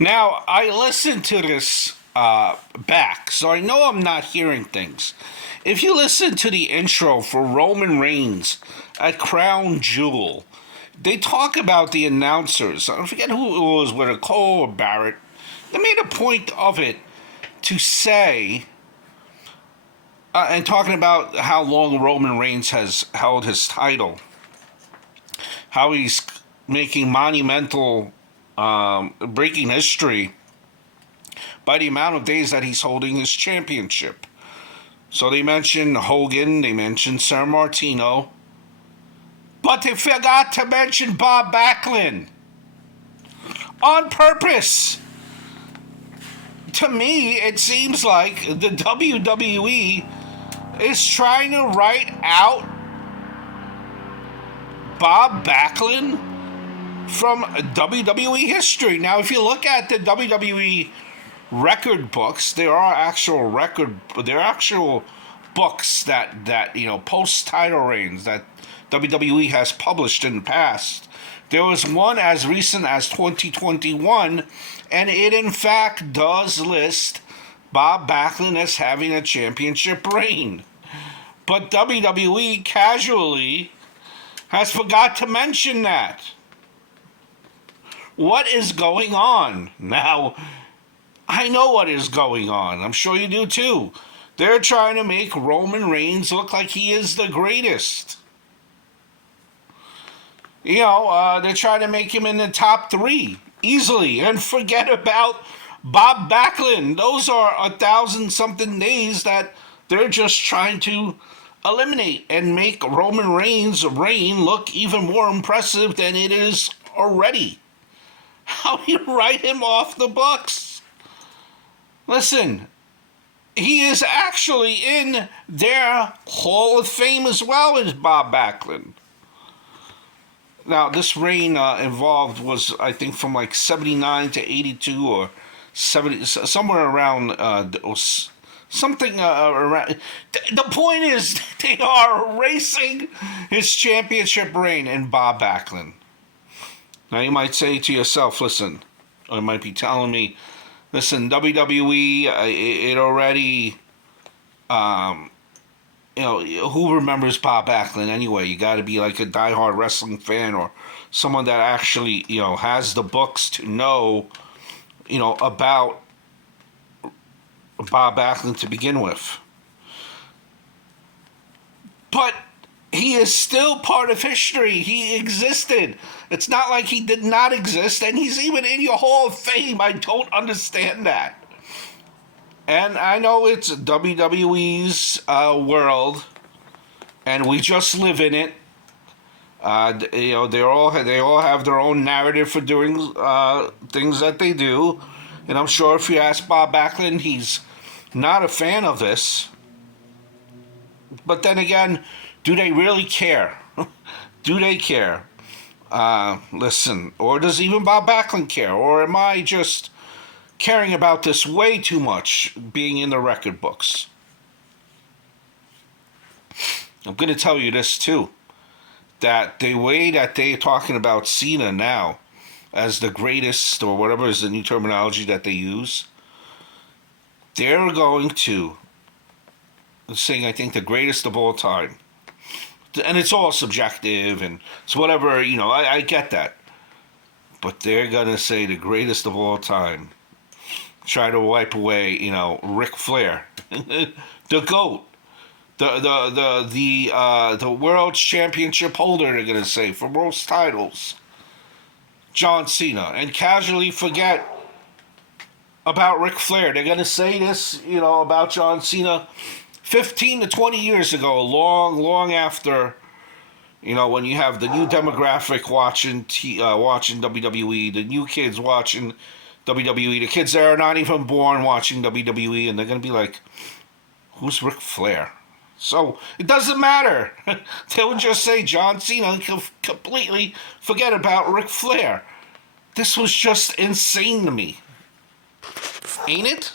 Now, I listened to this back, so I know I'm not hearing things. If you listen to the intro for Roman Reigns at Crown Jewel, they talk about the announcers. I forget who it was, whether Cole or Barrett. They made a point of it to say, and talking about how long Roman Reigns has held his title, how he's making monumental, breaking history by the amount of days that he's holding his championship. So they mentioned Hogan, they mentioned San Martino, but they forgot to mention Bob Backlund on purpose. To me, it seems like the WWE is trying to write out Bob Backlund from WWE history. Now, if you look at the WWE record books, there are actual books that post title reigns that WWE has published in the past. There was one as recent as 2021, and it in fact does list Bob Backlund as having a championship reign. But WWE casually has forgot to mention that. What is going on? Now, I know what is going on. I'm sure you do too. They're trying to make Roman Reigns look like he is the greatest. They're trying to make him in the top 3 easily and forget about Bob Backlund. Those are 1,000-something days that they're just trying to eliminate and make Roman Reigns' reign look even more impressive than it is already. How do you write him off the books? Listen, he is actually in their Hall of Fame as well as Bob Backlund. Now, this reign involved was, I think, from like 79 to 82 or 70, somewhere around, something around. The point is, they are erasing his championship reign in Bob Backlund. Now, you might say to yourself, listen, or you might be telling me, listen, WWE, it already, who remembers Bob Backlund anyway? You got to be like a diehard wrestling fan or someone that actually, has the books to know, about Bob Backlund to begin with. But he is still part of history. He existed. It's not like he did not exist, and he's even in your Hall of Fame. I don't understand that. And I know it's WWE's world, and we just live in it. They all have their own narrative for doing things that they do. And I'm sure if you ask Bob Backlund, he's not a fan of this. But then again, do they really care? Do they care? Listen, or does even Bob Backlund care? Or am I just caring about this way too much, being in the record books? I'm going to tell you this too, that the way that they're talking about Cena now as the greatest, or whatever is the new terminology that they use, they're going to saying, I think, the greatest of all time. And it's all subjective, and it's whatever, I get that. But they're going to say the greatest of all time. Try to wipe away, Ric Flair, the GOAT, the world championship holder. They're gonna say for most titles, John Cena, and casually forget about Ric Flair. They're gonna say this, about John Cena, 15 to 20 years ago, long after. When you have the new demographic watching WWE, the new kids watching WWE, the kids that are not even born watching WWE, and they're going to be like, who's Ric Flair? So, it doesn't matter. They would just say John Cena and completely forget about Ric Flair. This was just insane to me. Ain't it?